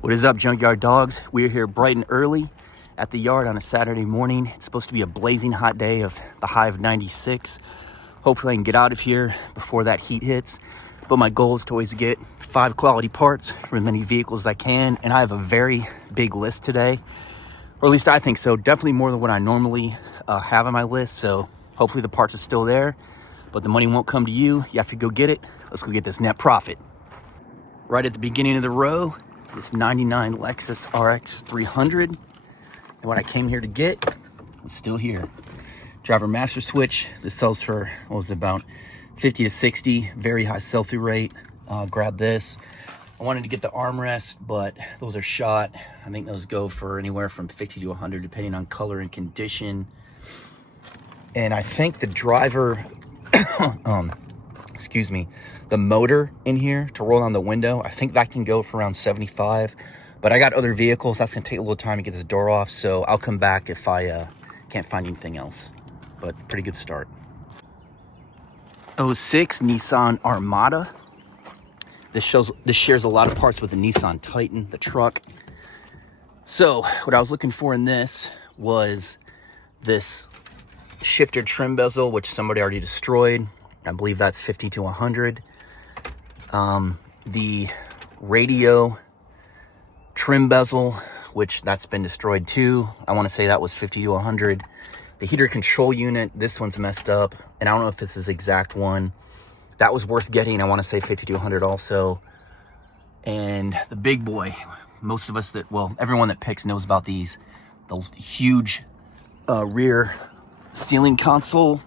What is up, Junkyard dogs? We're here bright and early at the yard on a Saturday morning. It's supposed to be a blazing hot day of the high of 96. Hopefully I can get out of here before that heat hits. But my goal is to always get 5 quality parts from as many vehicles as I can. And I have a very big list today, or at least I think so. Definitely more than what I normally have on my list. So hopefully the parts are still there, but the money won't come to you. You have to go get it. Let's go get this net profit. Right at the beginning of the row, this 99 Lexus RX300. And what I came here to get is still here. Driver master switch. This sells for, what was it, about 50 to 60. Very high sell-through rate. Grab this. I wanted to get the armrest, but those are shot. I think those go for anywhere from 50 to 100, depending on color and condition. And I think the driver, excuse me, the motor in here to roll down the window, I think that can go for around 75. But I got other vehicles. That's going to take a little time to get this door off. So I'll come back if I can't find anything else. But pretty good start. 06 Nissan Armada. This shares a lot of parts with the Nissan Titan, the truck. So what I was looking for in this was this shifter trim bezel, which somebody already destroyed. I believe that's 50 to 100. The radio trim bezel, which that's been destroyed too. I want to say that was 50 to 100. The heater control unit, this one's messed up, and I don't know if this is the exact one. That was worth getting. I want to say 50 to 100 also. And the big boy, most of us that, well, everyone that picks knows about these. The huge rear steering console.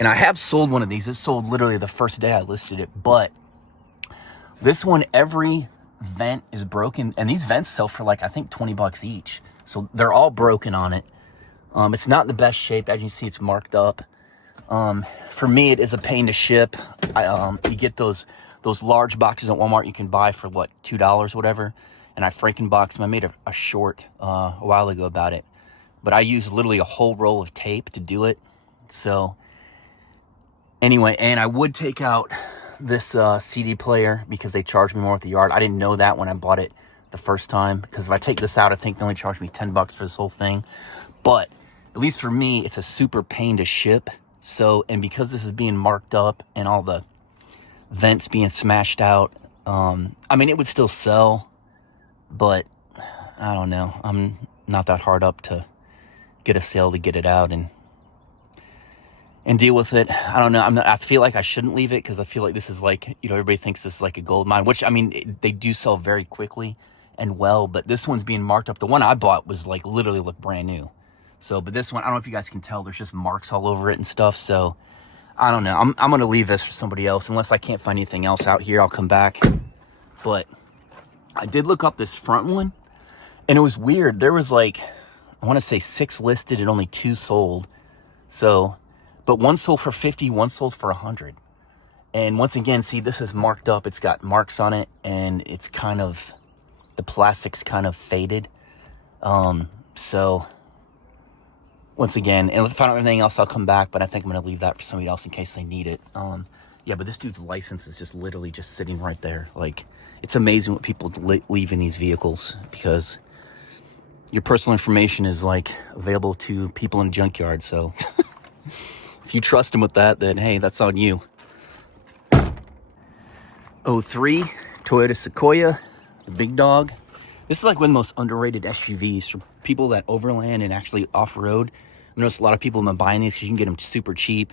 And I have sold one of these. It sold literally the first day I listed it, but this one, every vent is broken, and these vents sell for like, I think 20 bucks each. So they're all broken on it. It's not in the best shape. As you can see, it's marked up. For me, it is a pain to ship. You get those large boxes at Walmart you can buy for what, $2, whatever. And I Frankenboxed them. I made a short a while ago about it, but I used literally a whole roll of tape to do it. So anyway, and I would take out this CD player because they charged me more at the yard. I didn't know that when I bought it the first time, because if I take this out, I think they only charged me 10 bucks for this whole thing. But at least for me, it's a super pain to ship. So, and because this is being marked up and all the vents being smashed out, I mean, it would still sell, but I don't know. I'm not that hard up to get a sale to get it out and deal with it. I don't know. I feel like I shouldn't leave it because I feel like this is like, you know, everybody thinks this is like a gold mine, which, I mean, they do sell very quickly and well, but this one's being marked up. The one I bought was like literally looked brand new. So, but this one, I don't know if you guys can tell, there's just marks all over it and stuff. So I don't know. I'm going to leave this for somebody else. Unless I can't find anything else out here, I'll come back. But I did look up this front one, and it was weird. There was like, I want to say 6 listed and only 2 sold. So, but one sold for 50, one sold for 100. And once again, see, this is marked up. It's got marks on it, and it's kind of, the plastic's kind of faded. So once again, and if I don't have anything else, I'll come back, but I think I'm going to leave that for somebody else in case they need it. Yeah, but this dude's license is just literally just sitting right there. Like, it's amazing what people leave in these vehicles, because your personal information is like available to people in a junkyard. So if you trust them with that, then hey, that's on you. 03 Toyota Sequoia, the big dog. This is like one of the most underrated SUVs for people that overland and actually off-road. I noticed a lot of people have been buying these because you can get them super cheap.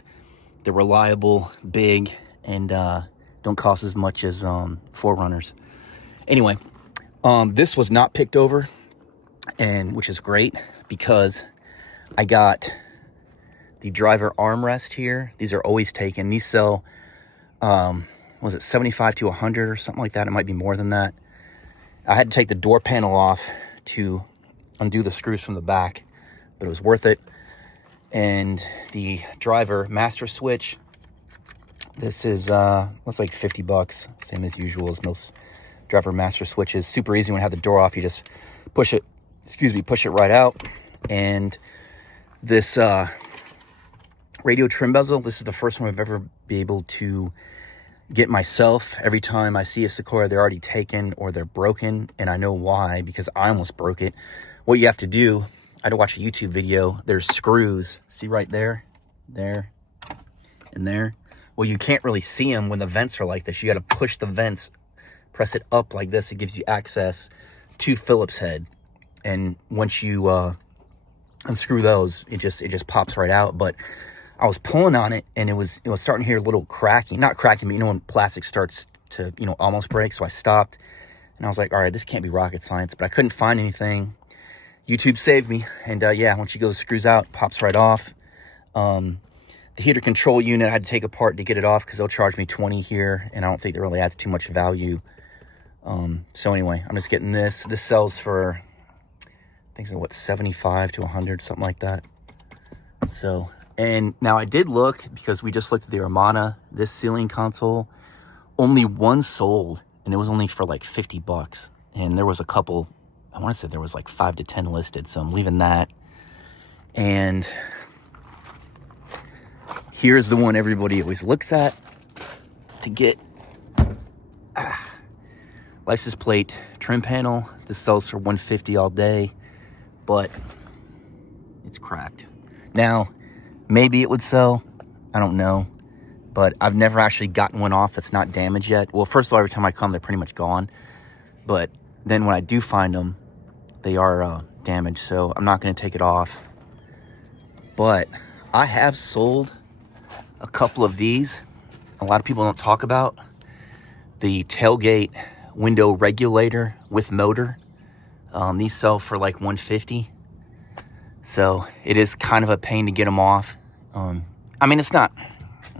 They're reliable, big, and don't cost as much as 4Runners. Anyway, this was not picked over, and which is great because I got the driver armrest here. These are always taken. These sell, was it 75 to 100 or something like that? It might be more than that. I had to take the door panel off to undo the screws from the back, but it was worth it. And the driver master switch, this is looks like 50 bucks, same as usual as most driver master switches. Super easy when you have the door off. You just push it, push it right out. And this radio trim bezel, this is the first one I've ever been able to get myself every time I see a Sequoia. They're already taken or they're broken, and I know why, because I almost broke it. What you have to do, I had to watch a YouTube video. There's screws, see right there, there, and there. Well, you can't really see them when the vents are like this. You got to push the vents, press it up like this. It gives you access to Phillips head, and once you unscrew those, it just pops right out. But I was pulling on it, and it was starting to hear a little cracking. Not cracking, but you know when plastic starts to, you know, almost break. So I stopped, and I was like, all right, this can't be rocket science. But I couldn't find anything. YouTube saved me, and yeah, once you go the screws out, it pops right off. The heater control unit I had to take apart to get it off because they'll charge me $20 here, and I don't think it really adds too much value. So anyway, I'm just getting this. This sells for, I think so, what, 75 to 100, something like that. So, and now I did look, because we just looked at the Armada, this ceiling console, only one sold, and it was only for like 50 bucks. And there was a couple, I want to say there was like 5 to 10 listed, so I'm leaving that. And here's the one everybody always looks at to get. License plate trim panel. This sells for $150 all day, but it's cracked. Now, maybe it would sell, I don't know, but I've never actually gotten one off that's not damaged yet. Well, first of all, every time I come, they're pretty much gone, but then when I do find them, they are damaged, so I'm not going to take it off. But I have sold a couple of these. A lot of people don't talk about the tailgate window regulator with motor. These sell for like $150, so it is kind of a pain to get them off. I mean, it's not,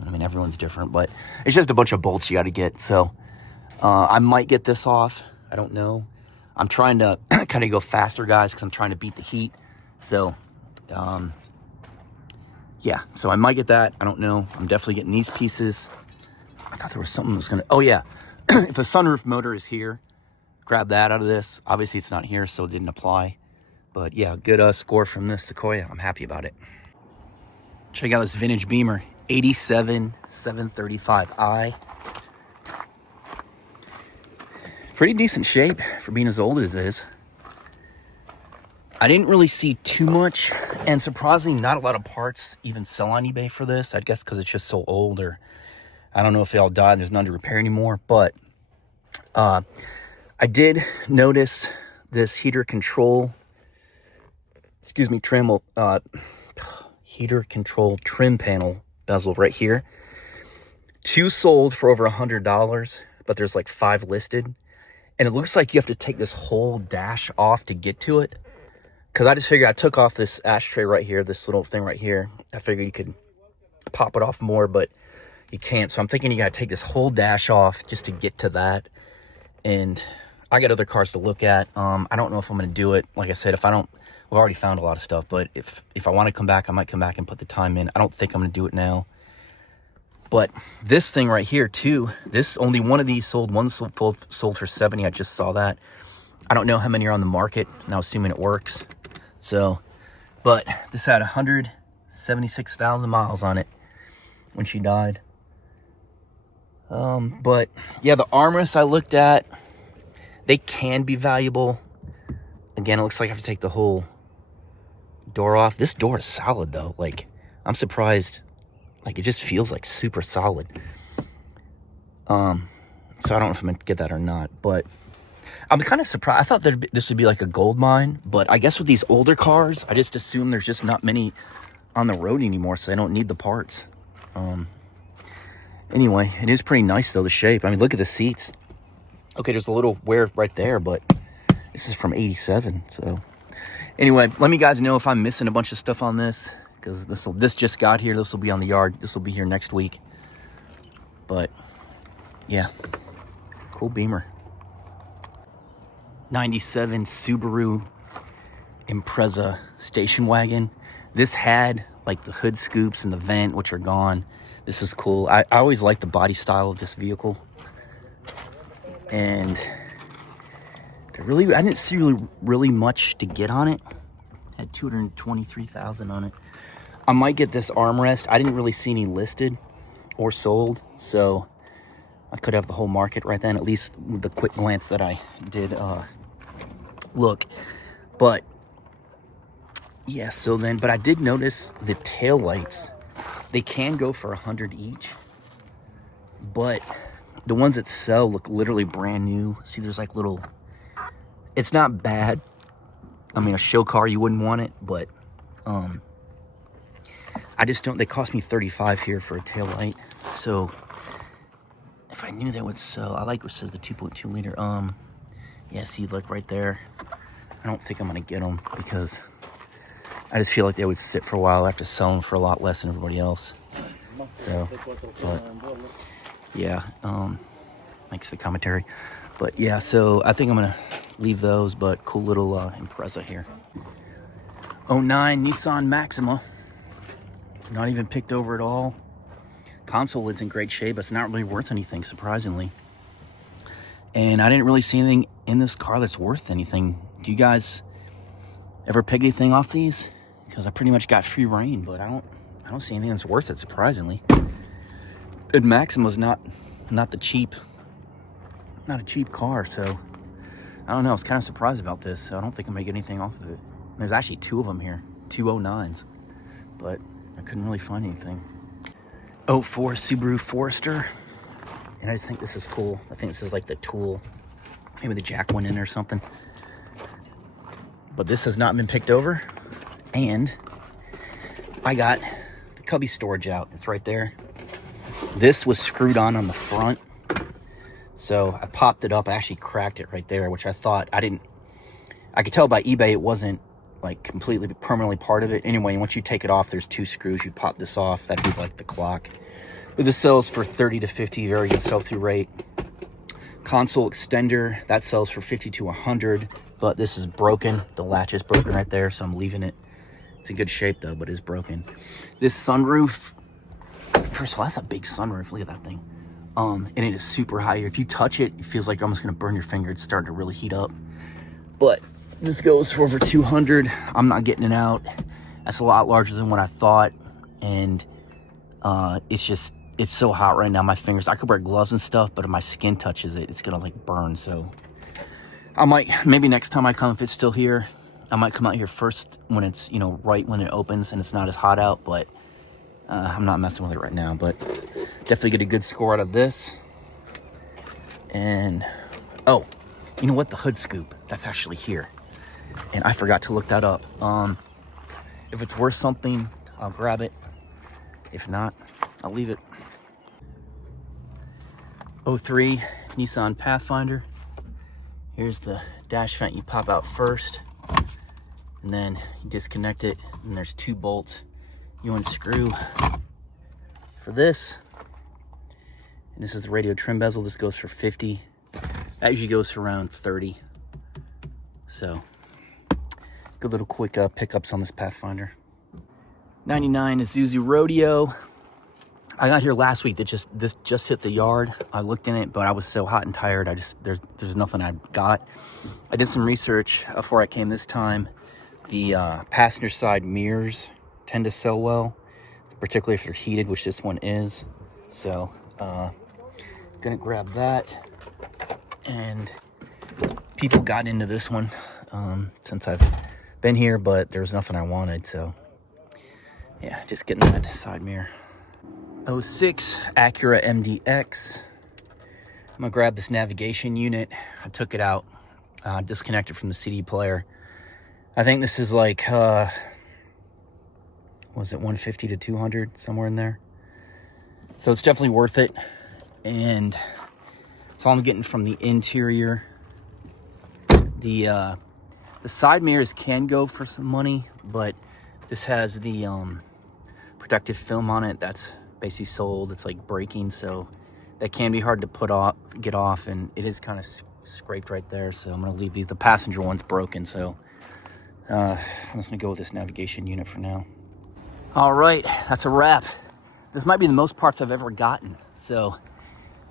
I mean, everyone's different, but it's just a bunch of bolts you got to get. So I might get this off, I don't know. I'm trying to kind of go faster, guys, because I'm trying to beat the heat. So yeah, so I might get that, I don't know. I'm definitely getting these pieces. I thought there was something that was gonna, oh yeah, if a sunroof motor is here, grab that out of this. Obviously it's not here, so it didn't apply. But yeah, good score from this Sequoia. I'm happy about it. Check out this vintage Beamer, 87 735i. Pretty decent shape for being as old as it is. I didn't really see too much, and surprisingly, not a lot of parts even sell on eBay for this. I guess because it's just so old, or I don't know if they all died and there's none to repair anymore. But I did notice this heater control, heater control trim panel bezel right here. 2 sold for over $100, but there's like 5 listed. And it looks like you have to take this whole dash off to get to it. Because I just figured I took off this ashtray right here, this little thing right here. I figured you could pop it off more, but you can't. So I'm thinking you got to take this whole dash off just to get to that. And I got other cars to look at. I don't know if I'm going to do it. Like I said, if I don't, we've already found a lot of stuff. But if I want to come back, I might come back and put the time in. I don't think I'm going to do it now. But this thing right here too, this, only one of these sold. One sold for $70. I just saw that. I don't know how many are on the market. Now, assuming it works. So, but this had 176,000 miles on it when she died. But yeah, the armrests I looked at, they can be valuable. Again, it looks like I have to take the whole door off. This door is solid though. Like, I'm surprised. Like, it just feels like super solid. So I don't know if I'm gonna get that or not, but I'm kind of surprised. I thought that this would be like a gold mine, but I guess with these older cars, I just assume there's just not many on the road anymore, so they don't need the parts. Anyway, it is pretty nice though, the shape. I mean, look at the seats. Okay, there's a little wear right there, but this is from 87. So anyway, let me guys know if I'm missing a bunch of stuff on this, because this just got here. This will be on the yard. This will be here next week. But yeah, cool Beamer. 97 Subaru Impreza station wagon. This had like the hood scoops and the vent, which are gone. This is cool. I always like the body style of this vehicle. And I didn't see really much to get on it. Had 223,000 on it. I might get this armrest. I didn't really see any listed or sold, so I could have the whole market right then, at least with the quick glance that I did look. But yeah, so then, but I did notice the tail lights, they can go for $100 each, but the ones that sell look literally brand new. See, there's like little, it's not bad. I mean, a show car, you wouldn't want it, but I just don't, they cost me $35 here for a tail light. So if I knew they would sell, I like what says the 2.2 liter. Yeah, see, look right there. I don't think I'm gonna get them because I just feel like they would sit for a while. I have to sell them for a lot less than everybody else. So, but yeah, thanks for the commentary. But yeah, so I think I'm gonna leave those, but cool little Impreza here. 09 Nissan Maxima. Not even picked over at all. Console is in great shape. It's not really worth anything, surprisingly. And I didn't really see anything in this car that's worth anything. Do you guys ever pick anything off these? Because I pretty much got free reign, but I don't see anything that's worth it, surprisingly. And Maxima's not a cheap car, so I don't know. I was kind of surprised about this. So I don't think I'm gonna get anything off of it. There's actually 2 of them here, 2 09s, but I couldn't really find anything. 04 Subaru Forester, and I just think this is cool. I think this is like the tool, maybe the jack went in or something. But this has not been picked over, and I got the cubby storage out. It's right there. This was screwed on the front, so I popped it up. I actually cracked it right there, which I thought I could tell by eBay it wasn't like completely permanently part of it. Anyway, once you take it off, there's 2 screws. You pop this off. That'd be like the clock. But this sells for 30 to 50, very good sell-through rate. Console extender, that sells for 50 to 100, but this is broken. The latch is broken right there, so I'm leaving it. It's in good shape though, but it is broken. This sunroof, first of all, that's a big sunroof. Look at that thing. And it is super high here. If you touch it, it feels like you're almost gonna burn your finger. It's starting to really heat up. But this goes for over 200. I'm not getting it out. That's a lot larger than what I thought. And it's so hot right now. My fingers, I could wear gloves and stuff, but if my skin touches it, it's gonna like burn. So I might, maybe next time I come, if it's still here, I might come out here first when it's, you know, right when it opens and it's not as hot out, but I'm not messing with it right now. But definitely get a good score out of this. And, oh, you know what? The hood scoop, that's actually here. And I forgot to look that up. If it's worth something, I'll grab it. If not, I'll leave it. 03 Nissan Pathfinder. Here's the dash vent you pop out first, and then you disconnect it, and there's 2 bolts you unscrew for this. And this is the radio trim bezel. This goes for 50. That usually goes for around 30. So good little quick pickups on this Pathfinder. 99 Isuzu Rodeo. I got here last week. This just hit the yard. I looked in it, but I was so hot and tired. There's nothing I got. I did some research before I came this time. The passenger side mirrors tend to sell well, particularly if they're heated, which this one is. So gonna grab that. And people got into this one since I've been here, but there was nothing I wanted. So yeah, just getting that side mirror. 06 Acura MDX. I'm gonna grab this navigation unit. I took it out, disconnected from the CD player. I think this is like, was it 150 to 200, somewhere in there? So it's definitely worth it. And that's all I'm getting from the interior. The side mirrors can go for some money, but this has the protective film on it that's basically sold. It's like breaking, so that can be hard to get off, and it is kind of scraped right there. So I'm gonna leave these. The passenger one's broken, so I'm just gonna go with this navigation unit for now. All right, that's a wrap. This might be the most parts I've ever gotten. So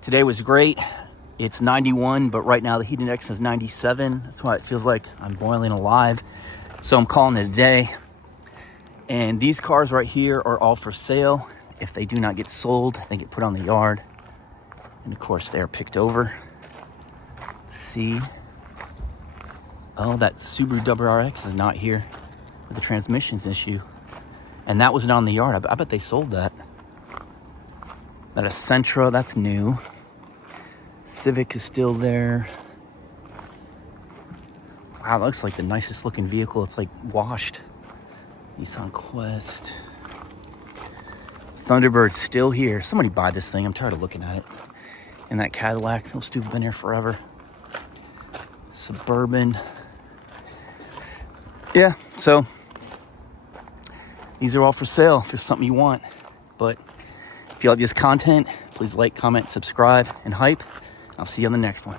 today was great. It's 91, but right now the heat index is 97. That's why it feels like I'm boiling alive. So I'm calling it a day. And these cars right here are all for sale. If they do not get sold, they get put on the yard. And of course, they're picked over. Let's see. Oh, that Subaru WRX is not here with the transmission's issue. And that wasn't on the yard. I bet they sold that. That Sentra, that's new. Civic is still there. Wow, that looks like the nicest looking vehicle. It's like washed. Nissan Quest. Thunderbird's still here. Somebody buy this thing. I'm tired of looking at it. And that Cadillac, those two have been here forever. Suburban. Yeah, so these are all for sale if there's something you want. But if you like this content, please like, comment, subscribe, and hype. I'll see you on the next one.